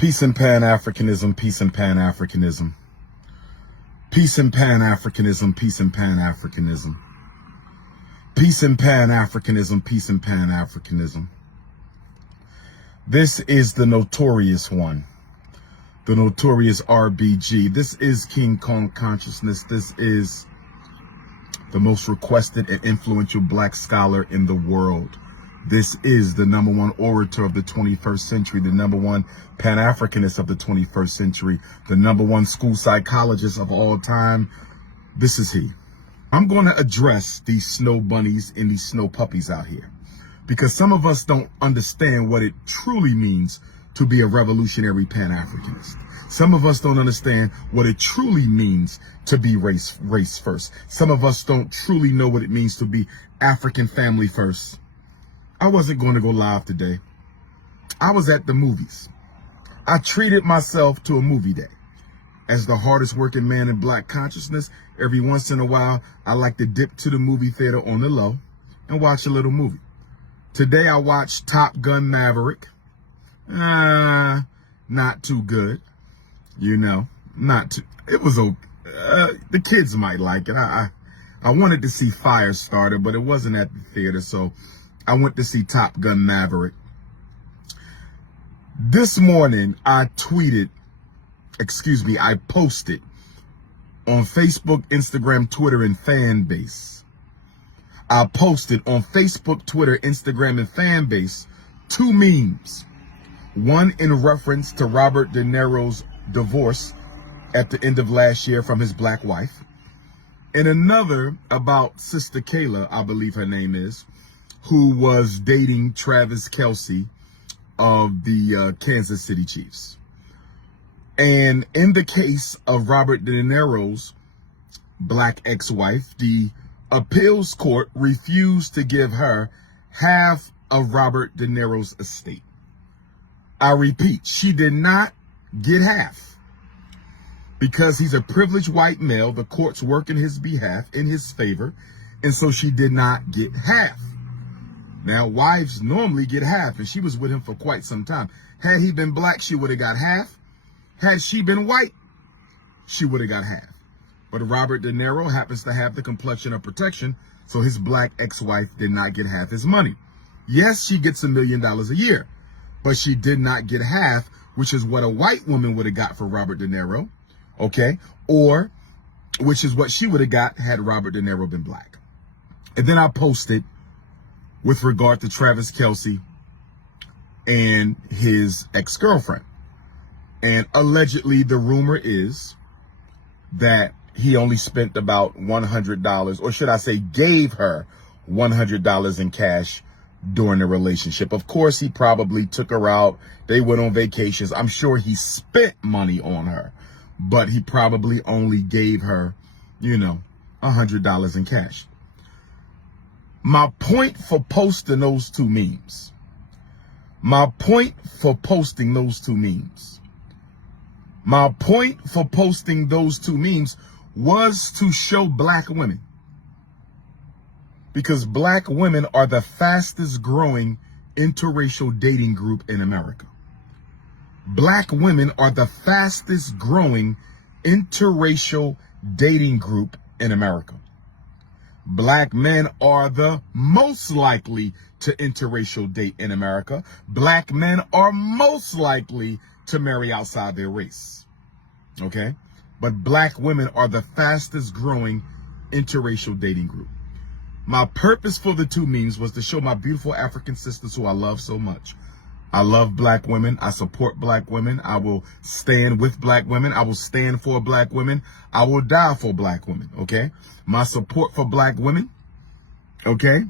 Peace and Pan-Africanism, peace and Pan-Africanism. Peace and Pan-Africanism, peace and Pan-Africanism. Peace and Pan-Africanism, peace and Pan-Africanism. This is the notorious one, the notorious RBG. This is King Kong Consciousness. This is the most requested and influential black scholar in the world. This is the #1 orator of the 21st century, the #1 Pan-Africanist of the 21st century, the #1 school psychologist of all time. This is he. I'm going to address these snow bunnies and these snow puppies out here, because some of us don't understand what it truly means to be a revolutionary Pan-Africanist. Some of us don't understand what it truly means to be race first. Some of us don't truly know what it means to be African family first. I wasn't going to go live today. I was at the movies. I treated myself to a movie day. As the hardest working man in black consciousness, every once in a while, I like to dip to the movie theater on the low and watch a little movie. Today I watched Top Gun Maverick. Not too good. You know, it was okay. The kids might like it. I wanted to see Firestarter, but it wasn't at the theater, so I went to see Top Gun Maverick. This morning, I posted on Facebook, Instagram, Twitter, and Fanbase. I posted on Facebook, Twitter, Instagram, and Fanbase 2 memes. One in reference to Robert De Niro's divorce at the end of last year from his black wife, and another about Sister Kayla, I believe her name is, who was dating Travis Kelce of the Kansas City Chiefs. And in the case of Robert De Niro's black ex-wife, the appeals court refused to give her half of Robert De Niro's estate. I repeat, she did not get half. Because he's a privileged white male, the courts work in his behalf, in his favor, and so she did not get half. Now, wives normally get half, and she was with him for quite some time. Had he been black, she would have got half. Had she been white, she would have got half. But Robert De Niro happens to have the complexion of protection, so his black ex-wife did not get half his money. Yes, she gets $1 million a year, but she did not get half, which is what a white woman would have got for Robert De Niro, okay? Or, which is what she would have got had Robert De Niro been black. And then I posted with regard to Travis Kelce and his ex-girlfriend. And allegedly, the rumor is that he only spent about $100, or should I say gave her $100 in cash during the relationship. Of course, he probably took her out. They went on vacations. I'm sure he spent money on her, but he probably only gave her, $100 in cash. My point for posting those 2 memes, was to show black women, because black women are the fastest growing interracial dating group in America. Black women are the fastest growing interracial dating group in America. Black men are the most likely to interracial date in America. Black men are most likely to marry outside their race. Okay? But black women are the fastest growing interracial dating group. My purpose for the 2 memes was to show my beautiful African sisters who I love so much. I love black women. I support black women. I will stand with black women. I will stand for black women. I will die for black women, okay? My support for black women, okay,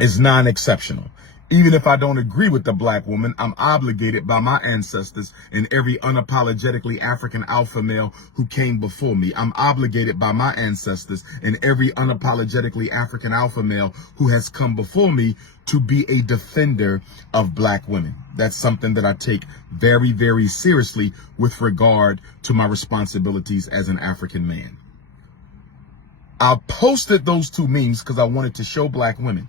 is non-exceptional. Even if I don't agree with the black woman, I'm obligated by my ancestors and every unapologetically African alpha male who came before me. I'm obligated by my ancestors and every unapologetically African alpha male who has come before me to be a defender of black women. That's something that I take very, very seriously with regard to my responsibilities as an African man. I posted those 2 memes because I wanted to show black women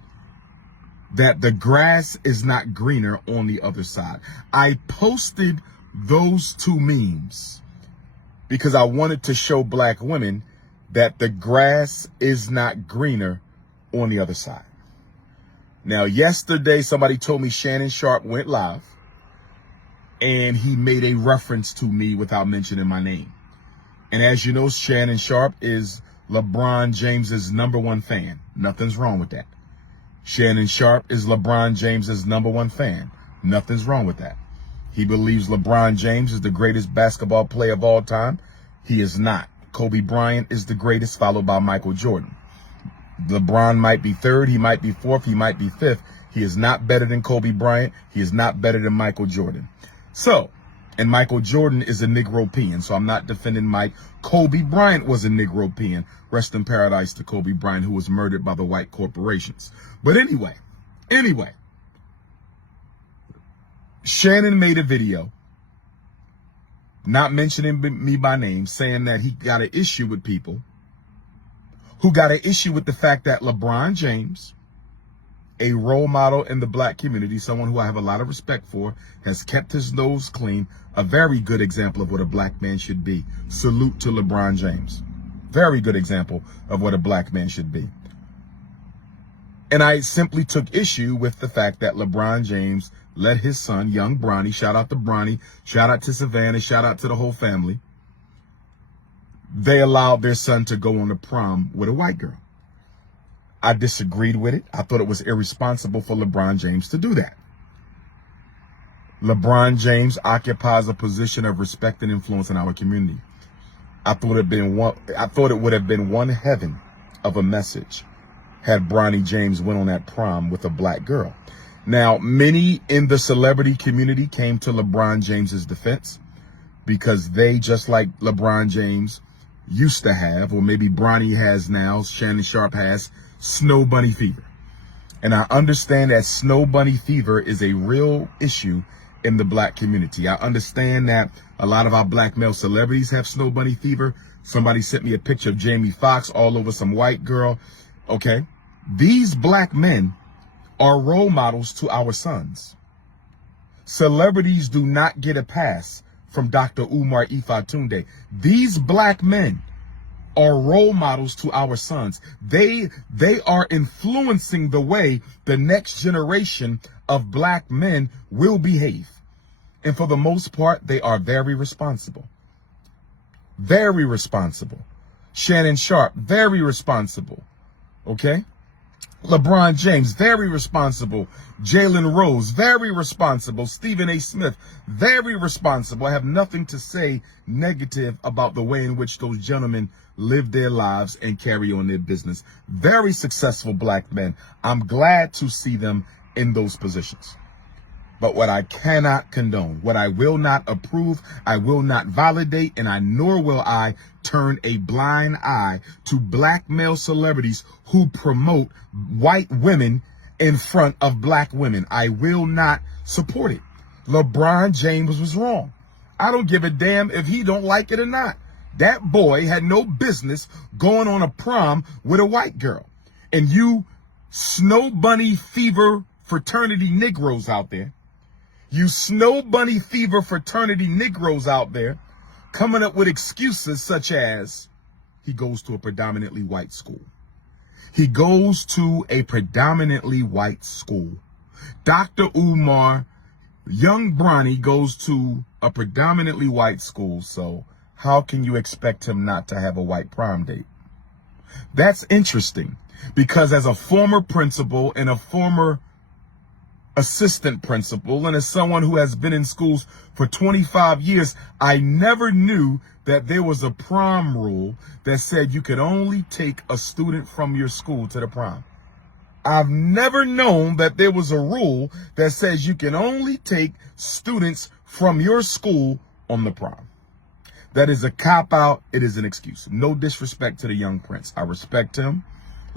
that the grass is not greener on the other side. I posted those two memes because I wanted to show black women that the grass is not greener on the other side. Now, yesterday, somebody told me Shannon Sharpe went live and he made a reference to me without mentioning my name. And as you know, Shannon Sharpe is LeBron James's #1 fan. Nothing's wrong with that. Shannon Sharpe is LeBron James's #1 fan. Nothing's wrong with that. He believes LeBron James is the greatest basketball player of all time. He is not. Kobe Bryant is the greatest, followed by Michael Jordan. LeBron might be third, he might be fourth, he might be fifth. He is not better than Kobe Bryant. He is not better than Michael Jordan. So, and Michael Jordan is a Negropean, so I'm not defending Mike. Kobe Bryant was a Negropean. Rest in paradise to Kobe Bryant, who was murdered by the white corporations. But anyway, Shannon made a video, not mentioning me by name, saying that he got an issue with people who got an issue with the fact that LeBron James, a role model in the black community, someone who I have a lot of respect for, has kept his nose clean, a very good example of what a black man should be. Salute to LeBron James. Very good example of what a black man should be. And I simply took issue with the fact that LeBron James let his son, young Bronny, shout out to Bronny, shout out to Savannah, shout out to the whole family. They allowed their son to go on a prom with a white girl. I disagreed with it. I thought it was irresponsible for LeBron James to do that. LeBron James occupies a position of respect and influence in our community. I thought it would have been one heaven of a message had Bronny James went on that prom with a black girl. Now, many in the celebrity community came to LeBron James's defense because they, just like LeBron James used to have, or maybe Bronny has now, Shannon Sharpe has, snow bunny fever. And I understand that snow bunny fever is a real issue in the black community. I understand that a lot of our black male celebrities have snow bunny fever. Somebody sent me a picture of Jamie Foxx all over some white girl. Okay. These black men are role models to our sons. Celebrities do not get a pass from Dr.Umar Ifatunde. These black men are role models to our sons. They are influencing the way the next generation of black men will behave. And for the most part, they are very responsible. Very responsible. Shannon Sharpe, very responsible. Okay? LeBron James, very responsible. Jalen Rose, very responsible. Stephen A. Smith, very responsible. I have nothing to say negative about the way in which those gentlemen live their lives and carry on their business. Very successful black men. I'm glad to see them in those positions. But what I cannot condone, what I will not approve, I will not validate, and nor will I turn a blind eye to black male celebrities who promote white women in front of black women. I will not support it. LeBron James was wrong. I don't give a damn if he don't like it or not. That boy had no business going on a prom with a white girl. And you snow bunny fever fraternity Negroes out there, you snow bunny fever fraternity Negroes out there coming up with excuses such as he goes to a predominantly white school. He goes to a predominantly white school. Dr. Umar, young Bronny, goes to a predominantly white school. So how can you expect him not to have a white prom date? That's interesting because as a former principal and a former assistant principal, and as someone who has been in schools for 25 years, I never knew that there was a prom rule that said you could only take a student from your school to the prom. I've never known that there was a rule that says you can only take students from your school on the prom. That is a cop-out. It is an excuse. No disrespect to the young prince. I respect him.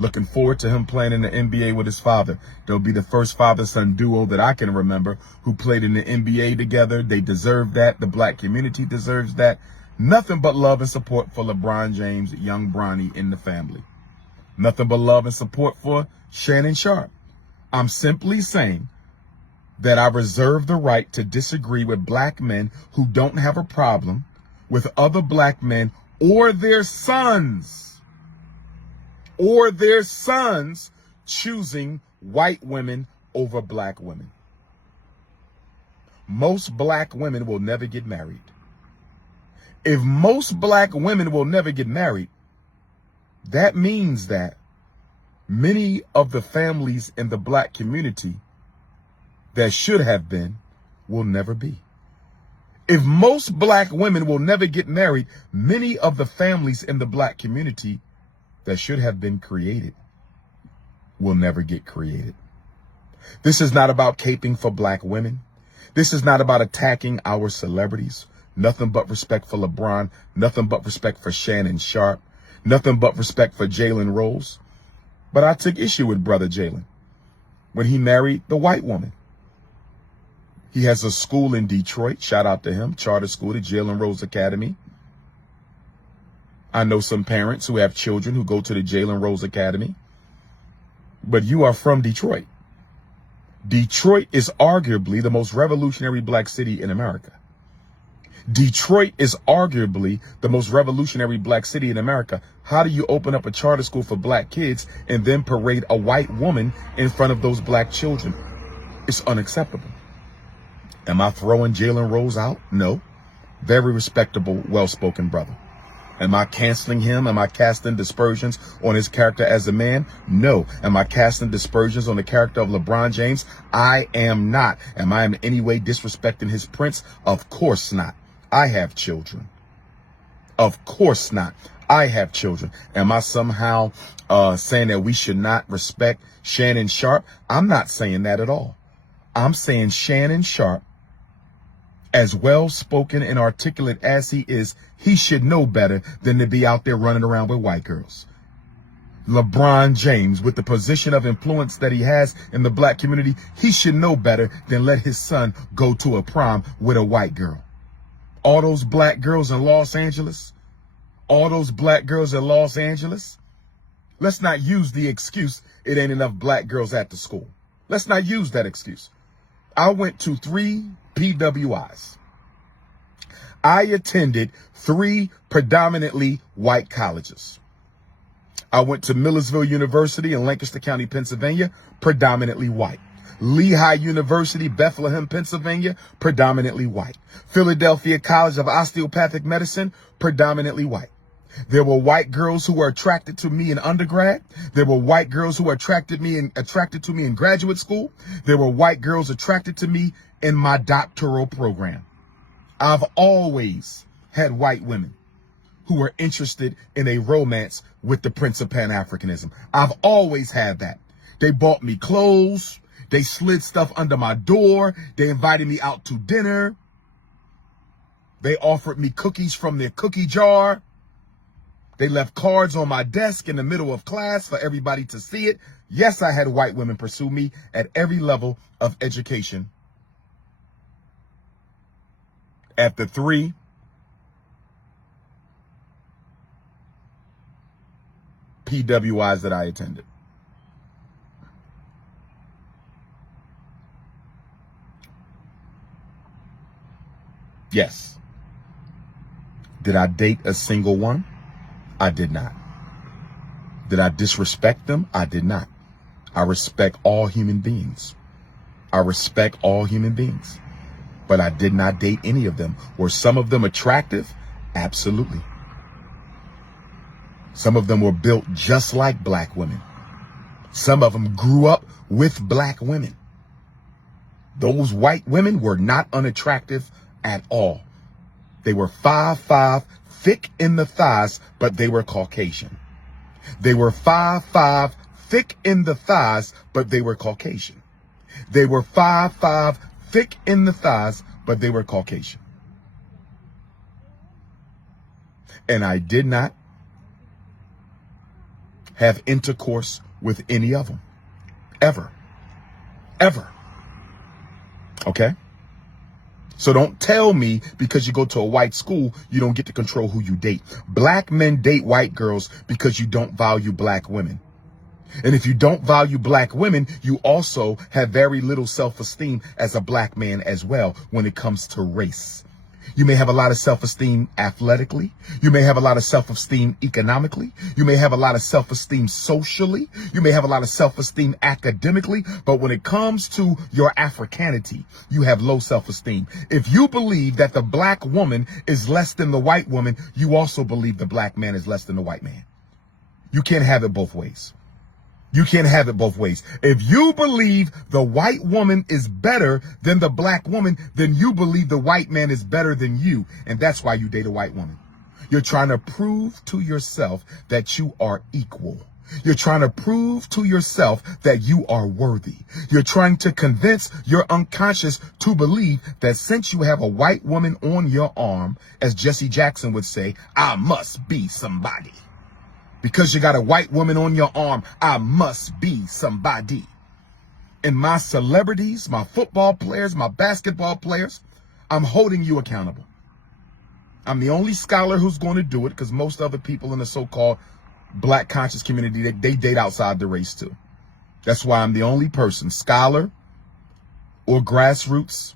Looking forward to him playing in the NBA with his father. They'll be the first father-son duo that I can remember who played in the NBA together. They deserve that. The black community deserves that. Nothing but love and support for LeBron James, young Bronny in the family. Nothing but love and support for Shannon Sharpe. I'm simply saying that I reserve the right to disagree with black men who don't have a problem with other black men or their sons choosing white women over black women. Most black women will never get married. If most black women will never get married, that means that many of the families in the black community that should have been will never be. If most black women will never get married, many of the families in the black community that should have been created will never get created. This is not about caping for black women. This is not about attacking our celebrities. Nothing but respect for LeBron. Nothing but respect for Shannon Sharp. Nothing but respect for Jalen Rose. But I took issue with brother Jalen when he married the white woman. He has a school in Detroit. Shout out to him. Charter school, the Jalen Rose Academy. I know some parents who have children who go to the Jalen Rose Academy. But you are from Detroit. Detroit is arguably the most revolutionary black city in America. Detroit is arguably the most revolutionary black city in America. How do you open up a charter school for black kids and then parade a white woman in front of those black children? It's unacceptable. Am I throwing Jalen Rose out? No. Very respectable, well-spoken brother. Am I canceling him? Am I casting dispersions on his character as a man? No. Am I casting dispersions on the character of LeBron James? I am not. Am I in any way disrespecting his prince? Of course not. I have children. Of course not. I have children. Am I somehow saying that we should not respect Shannon Sharp? I'm not saying that at all. I'm saying Shannon Sharp, as well-spoken and articulate as he is, he should know better than to be out there running around with white girls. LeBron James, with the position of influence that he has in the black community, he should know better than let his son go to a prom with a white girl. All those black girls in Los Angeles, let's not use the excuse, it ain't enough black girls at the school. Let's not use that excuse. I went to 3 PWIs. I attended 3 predominantly white colleges. I went to Millersville University in Lancaster County, Pennsylvania, predominantly white. Lehigh University, Bethlehem, Pennsylvania, predominantly white. Philadelphia College of Osteopathic Medicine, predominantly white. There were white girls who were attracted to me in undergrad. There were white girls who were attracted to me in graduate school. There were white girls attracted to me in my doctoral program. I've always had white women who were interested in a romance with the Prince of Pan-Africanism. I've always had that. They bought me clothes. They slid stuff under my door. They invited me out to dinner. They offered me cookies from their cookie jar. They left cards on my desk in the middle of class for everybody to see it. Yes, I had white women pursue me at every level of education. At the 3 PWIs that I attended. Yes. Did I date a single one? I did not. Did I disrespect them? I did not. I respect all human beings. But I did not date any of them. Were some of them attractive? Absolutely. Some of them were built just like black women. Some of them grew up with black women. Those white women were not unattractive at all. They were 5'5", thick in the thighs, but they were Caucasian. They were 5'5", thick in the thighs, but they were Caucasian. They were 5'5", thick in the thighs, but they were Caucasian. And I did not have intercourse with any of them. Ever. Okay? So don't tell me because you go to a white school, you don't get to control who you date. Black men date white girls because you don't value black women. And if you don't value black women, you also have very little self-esteem as a black man as well when it comes to race. You may have a lot of self-esteem athletically. You may have a lot of self-esteem economically. You may have a lot of self-esteem socially. You may have a lot of self-esteem academically. But when it comes to your Africanity, you have low self-esteem. If you believe that the black woman is less than the white woman, you also believe the black man is less than the white man. You can't have it both ways. You can't have it both ways. If you believe the white woman is better than the black woman, then you believe the white man is better than you. And that's why you date a white woman. You're trying to prove to yourself that you are equal. You're trying to prove to yourself that you are worthy. You're trying to convince your unconscious to believe that since you have a white woman on your arm, as Jesse Jackson would say, I must be somebody. Because you got a white woman on your arm, I must be somebody. And my celebrities, my football players, my basketball players, I'm holding you accountable. I'm the only scholar who's going to do it, because most other people in the so-called black conscious community, they date outside the race too. That's why I'm the only person, scholar or grassroots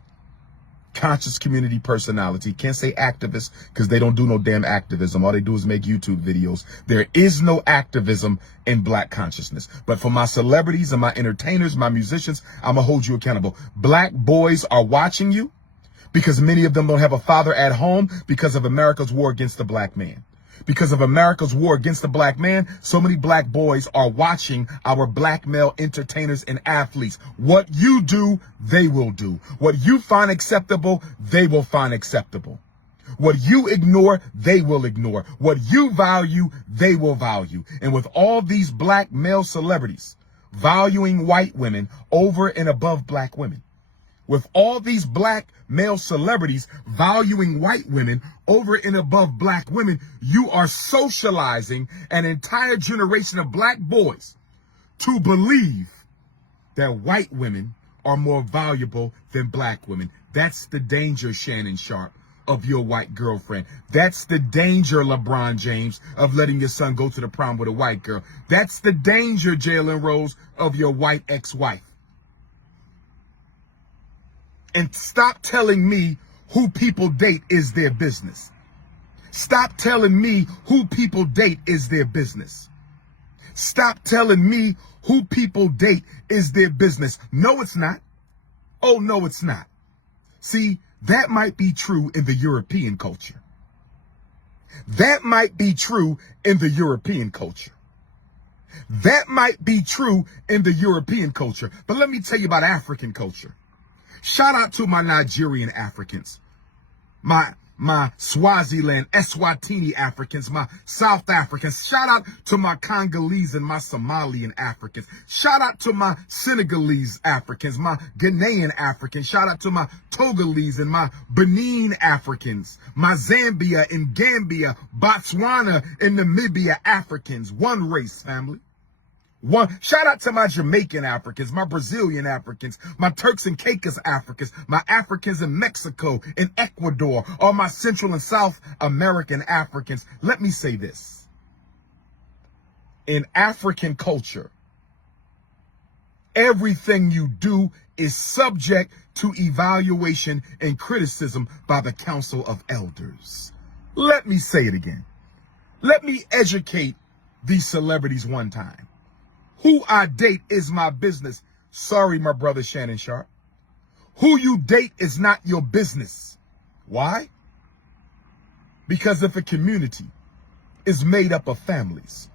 conscious community personality. Can't say activist because they don't do no damn activism. All they do is make YouTube videos. There is no activism in black consciousness. But for my celebrities and my entertainers, my musicians, I'm going to hold you accountable. Black boys are watching you because many of them don't have a father at home because of America's war against the black man. Because of America's war against the black man, so many black boys are watching our black male entertainers and athletes. What you do, they will do. What you find acceptable, they will find acceptable. What you ignore, they will ignore. What you value, they will value. And with all these black male celebrities valuing white women over and above black women, with all these black male celebrities valuing white women over and above black women, you are socializing an entire generation of black boys to believe that white women are more valuable than black women. That's the danger, Shannon Sharp, of your white girlfriend. That's the danger, LeBron James, of letting your son go to the prom with a white girl. That's the danger, Jalen Rose, of your white ex-wife. And stop telling me who people date is their business. Stop telling me who people date is their business. Stop telling me who people date is their business. No, it's not. Oh, no, it's not. See, that might be true in the European culture. That might be true in the European culture. That might be true in the European culture. But let me tell you about African culture. Shout out to my Nigerian Africans, my Swaziland, Eswatini Africans, my South Africans. Shout out to my Congolese and my Somalian Africans. Shout out to my Senegalese Africans, my Ghanaian Africans. Shout out to my Togolese and my Benin Africans, my Zambia and Gambia, Botswana and Namibia Africans. One race, family. One, shout out to my Jamaican Africans, my Brazilian Africans, my Turks and Caicos Africans, my Africans in Mexico and Ecuador, all my Central and South American Africans. Let me say this. In African culture, everything you do is subject to evaluation and criticism by the Council of Elders. Let me say it again. Let me educate these celebrities one time. Who I date is my business. Sorry, my brother Shannon Sharp. Who you date is not your business. Why? Because if a community is made up of families,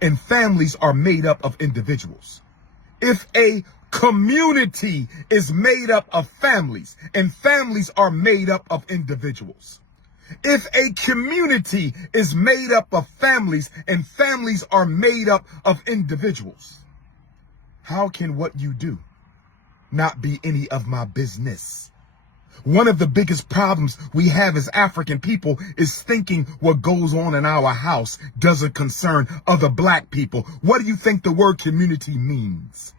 and families are made up of individuals, if a community is made up of families, and families are made up of individuals, if a community is made up of families and families are made up of individuals, how can what you do not be any of my business? One of the biggest problems we have as African people is thinking what goes on in our house doesn't concern other black people. What do you think the word community means?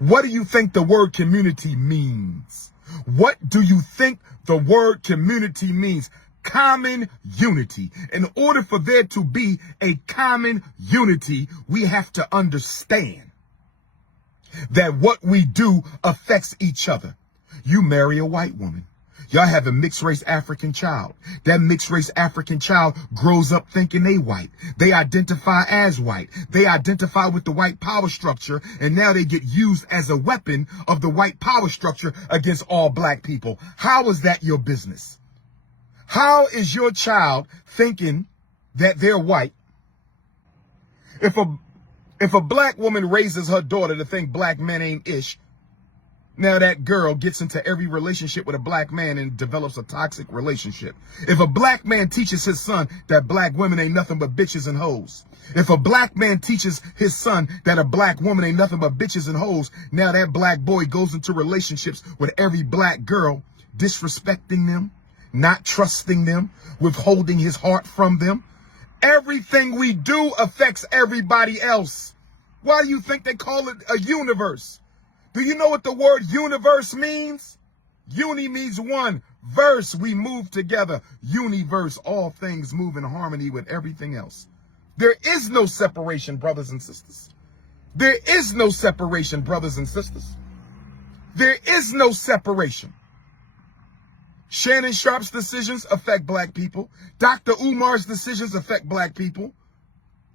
What do you think the word community means? What do you think the word community means? Common unity. In order for there to be a common unity, we have to understand that what we do affects each other. You marry a white woman. Y'all have a mixed race African child. That mixed race African child grows up thinking they white. They identify as white. They identify with the white power structure, and now they get used as a weapon of the white power structure against all black people. How is that your business? How is your child thinking that they're white? If a black woman raises her daughter to think black men ain't ish, now that girl gets into every relationship with a black man and develops a toxic relationship. If a black man teaches his son that black women ain't nothing but bitches and hoes, if a black man teaches his son that a black woman ain't nothing but bitches and hoes, now that black boy goes into relationships with every black girl, disrespecting them, not trusting them, withholding his heart from them. Everything we do affects everybody else. Why do you think they call it a universe? Do you know what the word universe means? Uni means one. Verse, we move together. Universe, all things move in harmony with everything else. There is no separation, brothers and sisters. There is no separation, brothers and sisters. There is no separation. Shannon Sharpe's decisions affect black people. Dr. Umar's decisions affect black people.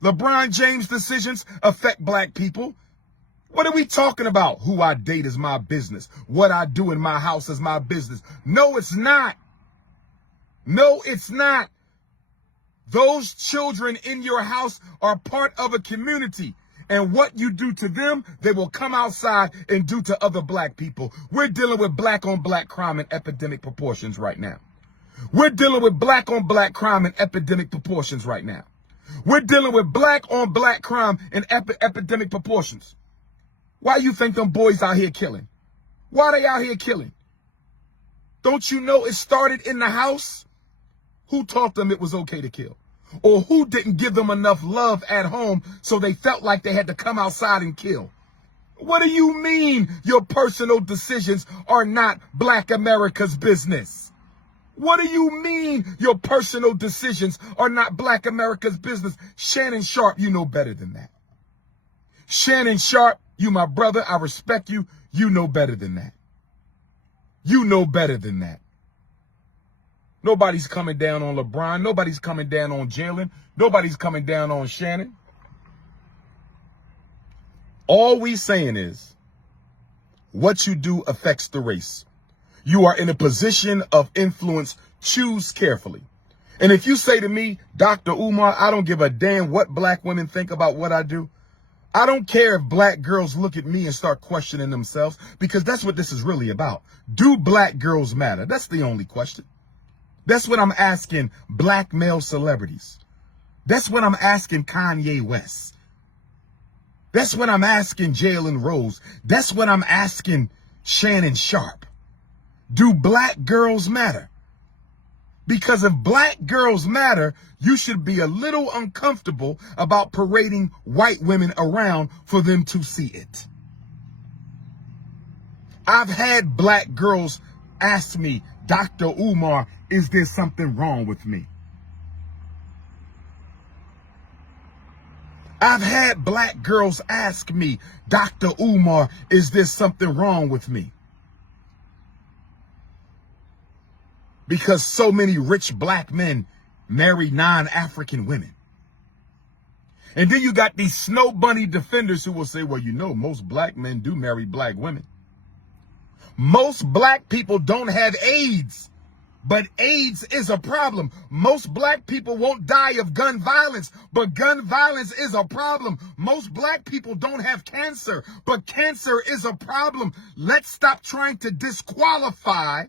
LeBron James' decisions affect black people. What are we talking about? Who I date is my business. What I do in my house is my business. No, it's not. No, it's not. Those children in your house are part of a community. And what you do to them, they will come outside and do to other black people. We're dealing with black on black crime in epidemic proportions right now. We're dealing with black on black crime in epidemic proportions right now. We're dealing with black on black crime in epidemic proportions. Why you think them boys out here killing? Why they out here killing? Don't you know it started in the house? Who taught them it was okay to kill? Or who didn't give them enough love at home so they felt like they had to come outside and kill? What do you mean your personal decisions are not black America's business? What do you mean your personal decisions are not black America's business? Shannon Sharpe, you know better than that. Shannon Sharpe, you my brother, I respect you. You know better than that. You know better than that. Nobody's coming down on LeBron. Nobody's coming down on Jalen. Nobody's coming down on Shannon. All we saying is what you do affects the race. You are in a position of influence. Choose carefully. And if you say to me, Dr. Umar, I don't give a damn what black women think about what I do. I don't care if black girls look at me and start questioning themselves, because that's what this is really about. Do black girls matter? That's the only question. That's what I'm asking black male celebrities. That's what I'm asking Kanye West. That's what I'm asking Jalen Rose. That's what I'm asking Shannon Sharpe. Do black girls matter? Because if black girls matter, you should be a little uncomfortable about parading white women around for them to see it. I've had black girls ask me, Dr. Umar, is there something wrong with me? I've had black girls ask me, Dr. Umar, is there something wrong with me? Because so many rich black men marry non-African women. And then you got these snow bunny defenders who will say, well, you know, most black men do marry black women. Most black people don't have AIDS, but AIDS is a problem. Most black people won't die of gun violence, but gun violence is a problem. Most black people don't have cancer, but cancer is a problem. Let's stop trying to disqualify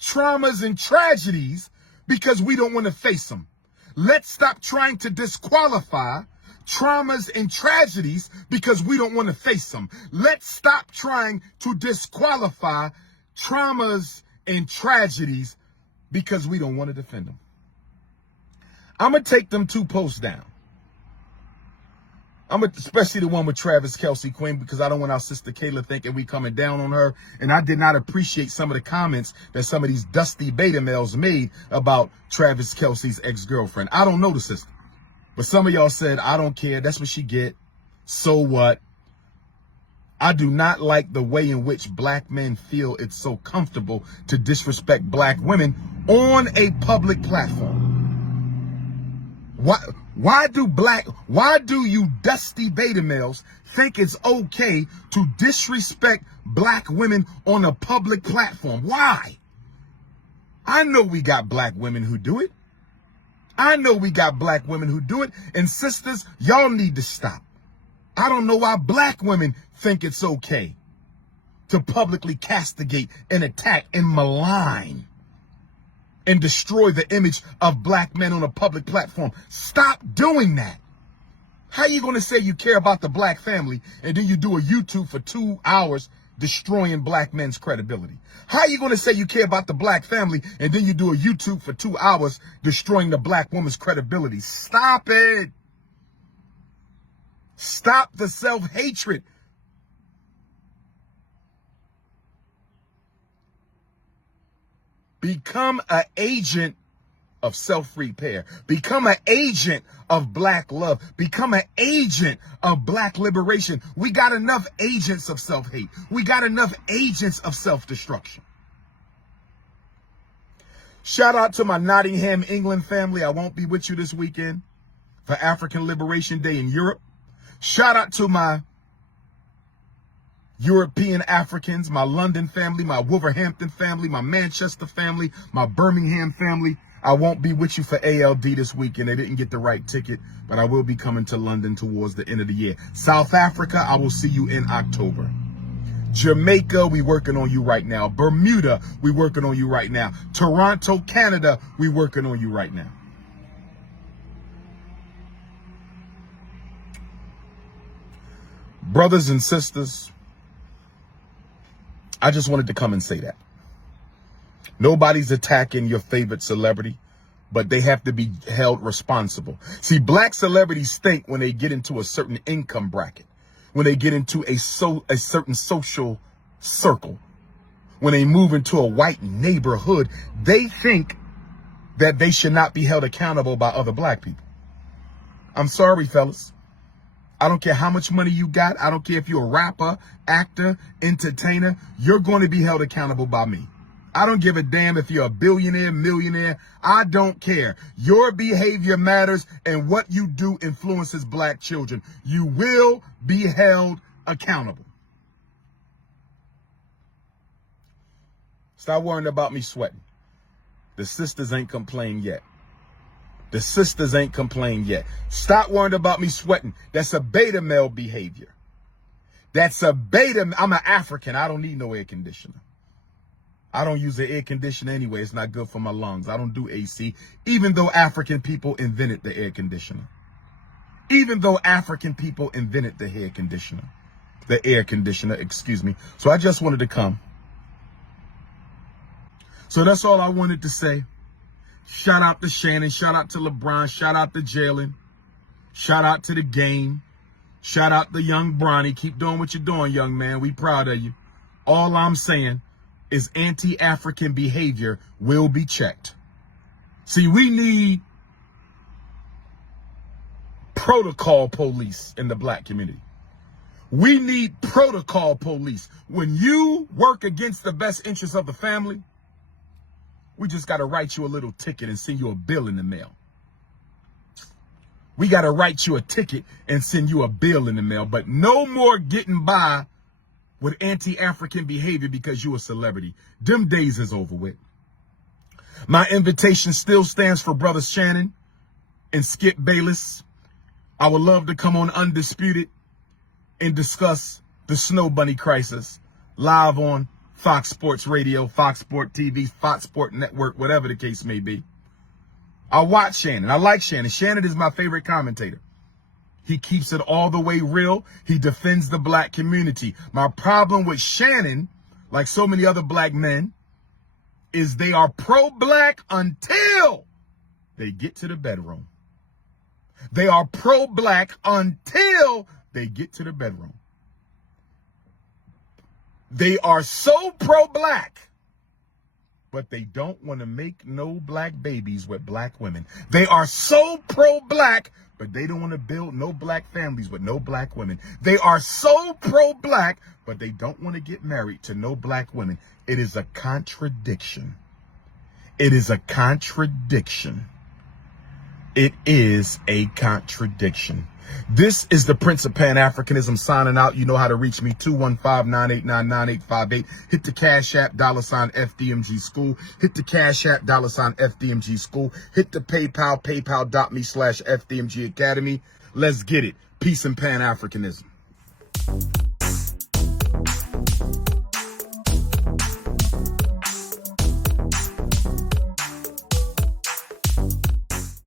traumas and tragedies because we don't want to face them. Let's stop trying to disqualify traumas and tragedies because we don't want to face them. Let's stop trying to disqualify traumas and tragedies because we don't want to defend them. I'm going to take them 2 posts down. Especially the one with Travis Kelce Queen, because I don't want our sister Kayla thinking we coming down on her. And I did not appreciate some of the comments that some of these dusty beta males made about Travis Kelce's ex-girlfriend. I don't know the sister, but some of y'all said, I don't care. That's what she get. So what? I do not like the way in which black men feel it's so comfortable to disrespect black women on a public platform. Why do you dusty beta males think it's okay to disrespect black women on a public platform? Why? I know we got black women who do it. And sisters, y'all need to stop. I don't know why black women think it's okay to publicly castigate and attack and malign and destroy the image of black men on a public platform. Stop doing that. How are you going to say you care about the black family and then you do a YouTube for 2 hours destroying black men's credibility? How are you going to say you care about the black family and then you do a YouTube for 2 hours destroying the black woman's credibility? Stop it. Stop the self-hatred. Become an agent of self-repair. Become an agent of black love. Become an agent of black liberation. We got enough agents of self-hate. We got enough agents of self-destruction. Shout out to my Nottingham, England family. I won't be with you this weekend for Afrikan Liberation Day in Europe. Shout out to my European Africans, my London family, my Wolverhampton family, my Manchester family, my Birmingham family. I won't be with you for ALD this weekend. They didn't get the right ticket, but I will be coming to London towards the end of the year. South Africa, I will see you in October. Jamaica, we working on you right now. Bermuda, we working on you right now. Toronto, Canada, we working on you right now. Brothers and sisters, I just wanted to come and say that. Nobody's attacking your favorite celebrity, but they have to be held responsible. See, black celebrities think when they get into a certain income bracket, when they get into a certain social circle, when they move into a white neighborhood, they think that they should not be held accountable by other black people. I'm sorry, fellas. I don't care how much money you got. I don't care if you're a rapper, actor, entertainer. You're going to be held accountable by me. I don't give a damn if you're a billionaire, millionaire. I don't care. Your behavior matters, and what you do influences black children. You will be held accountable. Stop worrying about me sweating. The sisters ain't complained yet. The sisters ain't complained yet. Stop worrying about me sweating. That's a beta male behavior. I'm an African. I don't need no air conditioner. I don't use the air conditioner anyway. It's not good for my lungs. I don't do AC, even though African people invented the air conditioner. Excuse me. So I just wanted to come. So that's all I wanted to say. Shout out to Shannon. Shout out to LeBron. Shout out to Jalen. Shout out to the game. Shout out to young Bronny. Keep doing what you're doing, young man. We proud of you. All I'm saying is anti-African behavior will be checked. See, we need protocol police in the black community. We need protocol police. When you work against the best interests of the family, we just got to write you a little ticket and send you a bill in the mail. We got to write you a ticket and send you a bill in the mail. But no more getting by with anti-African behavior because you a celebrity. Them days is over with. My invitation still stands for Brother Shannon and Skip Bayless. I would love to come on Undisputed and discuss the Snow Bunny crisis live on Fox Sports Radio, Fox Sport TV, Fox Sport Network, whatever the case may be. I watch Shannon. I like Shannon. Shannon is my favorite commentator. He keeps it all the way real. He defends the black community. My problem with Shannon, like so many other black men, is they are pro-black until they get to the bedroom. They are pro-black until they get to the bedroom. They are so pro-black but they don't want to make no black babies with black women. They are so pro-black, but they don't want to build no black families with no black women. They are so pro-black, but they don't want to get married to no black women. It is a contradiction. It is a contradiction. It is a contradiction. This is the Prince of Pan-Africanism signing out. You know how to reach me, 215-989-9858. Hit the Cash App, $ FDMG School. Hit the Cash App, $ FDMG School. Hit the PayPal, paypal.me/FDMG Academy. Let's get it. Peace and Pan-Africanism.